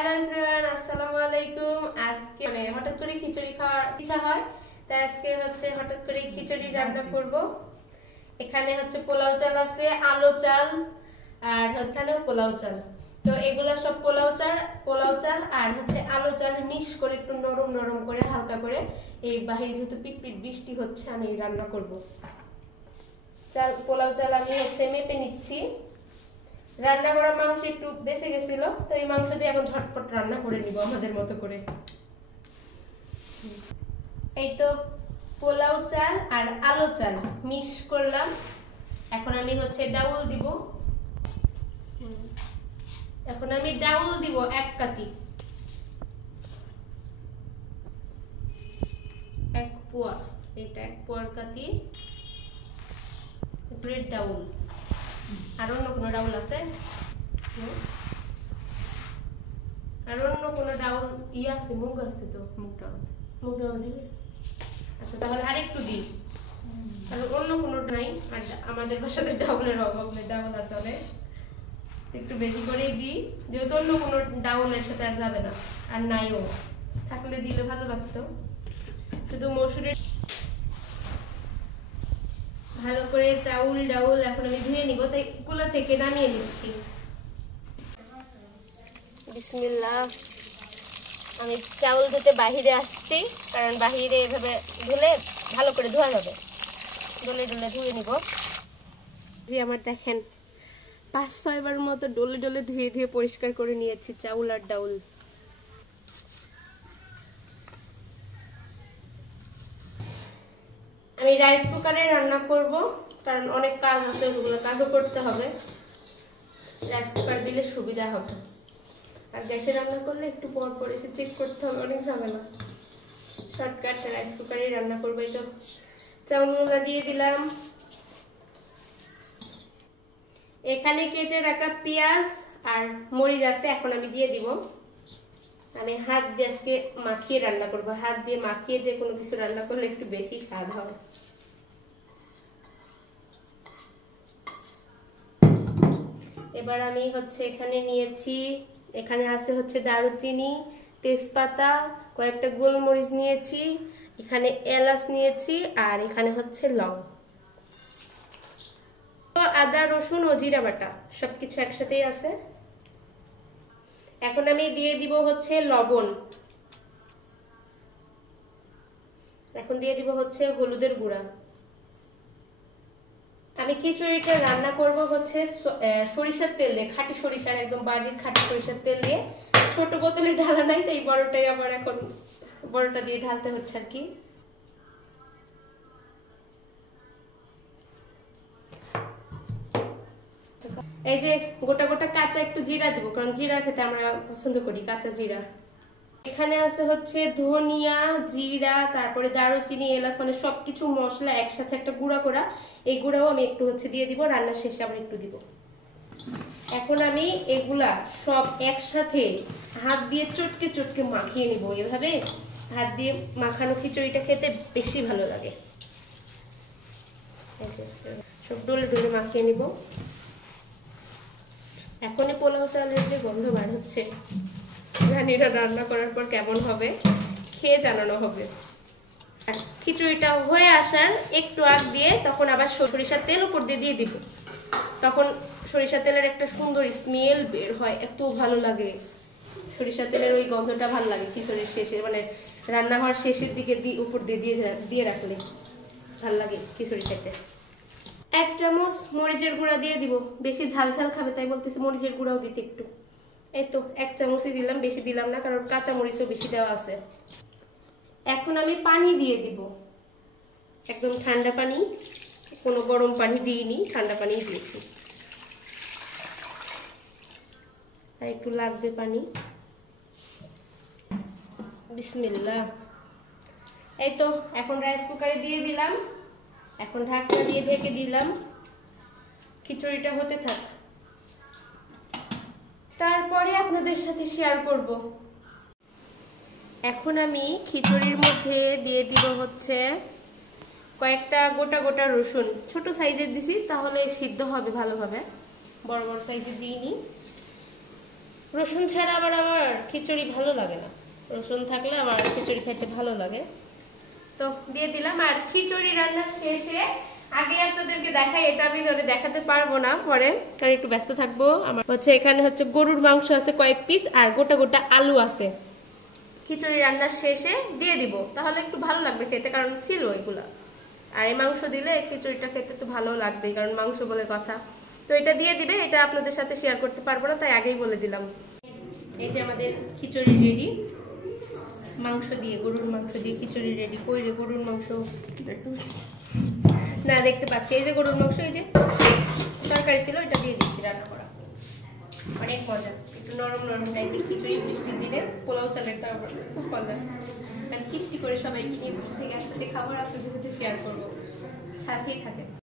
Hello everyone, আসসালামু আলাইকুম। আজকে হঠাৎ করে খিচুড়ি খাওয়ার ইচ্ছা হয়, তাই আজকে হঠাৎ করে খিচুড়ি রান্না করব। এখানে পোলাও চাল আছে, আলো চাল আর পোলাও চাল। তো এগুলা সব পোলাও চাল আর আলো চাল মিক্স করে একটু নরম নরম করে হালকা করে এই বাহিরে যেহেতু পিটপিট বৃষ্টি হচ্ছে আমি রান্না করব। পোলাও চাল আমি মেপে নিচ্ছি। রান্না করা মাংস একটু বেঁচে গেছিল, তো এই মাংস দিয়ে এখন ঝটপট রান্না করে নিব আমাদের মতো করে। এই তো পোলাও চাল আর আলো চাল মিক্স করলাম। এখন আমি ডাউল দিব। এক কাতি, এক পোয়া, এটা এক পোয়ার কাতি ডাউল। আর অন্য কোনো ডাউল আছে? আর অন্য কোনো ডাউল আছে? মুগ আছে তো, মুগ ডাউল দিবে। আচ্ছা, তাহলে আরেকটু দিই। আর অন্য কোনো নাই, আর আমাদের বাসাতে ডাউলের অভাব নেই, ডাউল আছে অনেক, একটু বেশি করেই দিই, যেহেতু অন্য কোনো ডাউলের সাথে আর যাবে না, আর নাইও, থাকলে দিলে ভালো লাগতো। শুধু মসুরের ভালো করে চাউল ডাউল এখন আমি ধুয়ে নিব, তাই কুলা থেকে নামিয়ে নিচ্ছি। বিসমিল্লাহ। আমি চাউল ধুতে বাহিরে আসছি, কারণ বাহিরে এভাবে ধুলে ভালো করে ধোয়া যাবে। ডলে ডলে ধুয়ে নিব। আমার দেখেন 5-6 বার মতো ডলে ডলে ধুয়ে ধুয়ে পরিষ্কার করে নিয়েছি চাউল আর ডাউল। আমি রাইস কুকারে রান্না করব, কারণ অনেক কাজ আছে, ওগুলো কাজও করতে হবে। রাইস কুকার দিলে সুবিধা হবে, আর গ্যাসে রান্না করলে একটু পর পর এসে চেক করতে হবে, অনেক ঝামেলা। শর্টকাট রাইস কুকারে রান্না করবো। এই তো চাউলগুলো দিয়ে দিলাম। এখানে কেটে রাখা পেঁয়াজ আর মরিচ আছে, এখন আমি দিয়ে দিব। আমি হাত দিয়ে আজকে মাখিয়ে রান্না করবো। হাত দিয়ে মাখিয়ে যে কোনো কিছু রান্না করলে একটু বেশি স্বাদ হয়। এবার আমি এখানে নিয়েছি, এখানে আছে দারুচিনি, তেজপাতা, কয়েকটা গোলমরিচ নিয়েছি, এখানে এলাচ নিয়েছি, আর এখানে লং, আদা রসুন ও জিরা বাটা সবকিছু একসাথেই আছে। এখন আমি দিয়ে দিব লবণ। এখন দিয়ে দিব হলুদের গুঁড়া। আমি খিচুড়িটা রান্না করব সরিষার তেল দিয়ে, খাঁটি সরিষার, একদম বাড়ির খাঁটি সরিষার তেল দিয়ে। ছোট বোতলে ঢালা নাই, তাই বড়টাই আবার এখন বড়টা দিয়ে ঢালতে হচ্ছে আর কি। এই যে গোটা গোটা কাঁচা একটু জিরা দিব, কারণ জিরা খেতে আমরা পছন্দ করি, কাঁচা জিরা। এখানে আছে ধনিয়া, জিরা, তারপরে দারুচিনি, এলাচ, মানে সবকিছু মশলা একসাথে একটা গুঁড়া করা। এই গুঁড়াও আমি একটু দিয়ে দিব, রান্নার শেষে আবার একটু দিব। এখন আমি এগুলা সব একসাথে হাত দিয়ে চটকে চটকে মাখিয়ে নিব। এভাবে হাত দিয়ে মাখানো খিচুড়িটা খেতে বেশি ভালো লাগে। সব ডলে ডলে মাখিয়ে নিব। এখনই পোলাও চালের যে গন্ধ বার হচ্ছে, রানীরা রান্না করার পর কেমন হবে খেয়ে জানানো হবে। আর খিচুড়িটা হয়ে আসার একটু আগ দিয়ে তখন আবার সরিষার তেল উপর দিয়ে দিব। তখন সরিষার তেলের একটা সুন্দর স্মেল বের হয়, এত ভালো লাগে। সরিষার তেলের ওই গন্ধটা ভালো লাগে খিচুড়ির শেষে, মানে রান্না হওয়ার শেষের দিকে উপর দিয়ে রাখলে ভালো লাগে খিচুড়ি খেতে। 1 চামচ মরিচের গুঁড়া দিয়ে দিব। বেশি ঝাল ঝাল খাবে তাই বলতেছি মরিচের গুঁড়াও দিতে একটু। এই তো 1 চামচই দিলাম, বেশি দিলাম না, কারণ কাঁচা মরিচও বেশি দেওয়া আছে। এখন আমি পানি দিয়ে দিব, একদম ঠান্ডা পানি, কোনো গরম পানি দিইনি, ঠান্ডা পানি দিয়েছি। আর একটু লাগবে পানি। বিসমিল্লাহ। এই তো এখন রাইস কুকারে দিয়ে দিলাম। এখন ঢাকনা দিয়ে ঢেকে দিলাম। খিচুড়িটা হতে থাক, তারপরে আপনাদের সাথে শেয়ার করব। এখন আমি খিচুড়ির মধ্যে দিয়ে দিব কয়েকটা গোটা গোটা রসুন। ছোট সাইজের দিছি, তাহলে সিদ্ধ হবে ভালোভাবে, বড় বড় সাইজের দিইনি। রসুন ছাড়া আবার আমার খিচুড়ি ভালো লাগে না, রসুন থাকলে আমার খিচুড়ি খেতে ভালো লাগে। তো দিয়ে দিলাম। আর খিচুড়ি রান্না শেষে আগে আপনাদেরকে দেখাই, এটা আমি ধরে দেখাতে পারবো না পরে, কারণ একটু ব্যস্ত থাকবো। আমার হচ্ছে এখানে হচ্ছে গরুর মাংস আছে কয়েক পিস, আর গোটা গোটা আলু আছে। খিচুড়ি রান্নার শেষে দিয়ে দিব, তাহলে একটু ভালো লাগবে খেতে, কারণ ছিল ওইগুলা। আর এই মাংস দিলে খিচুড়িটা খেতে তো ভালো লাগবেই, কারণ মাংস বলে কথা। তো এটা দিয়ে দিবে, এটা আপনাদের সাথে শেয়ার করতে পারবো না, তাই আগেই বলে দিলাম। এই যে আমাদের খিচুড়ি রেডি, মাংস দিয়ে, গরুর মাংস দিয়ে খিচুড়ি রেডি। কই রে গরুর মাংস? না, দেখতে পাচ্ছি এই যে গরুর মাংস, এই যে তরকারি ছিল, এটা দিয়ে দিচ্ছি রান্না করা। অনেক মজা, একটু নরম নরম টাইপের খিচুড়ি, বৃষ্টির দিনে পোলাও চালের তরকারি খুব মজা। আর তৃপ্তি করে সবাই নিয়ে বসে থেকে একসাথে খাবার আপনাদের সাথে শেয়ার করবো, সাথেই থাকে।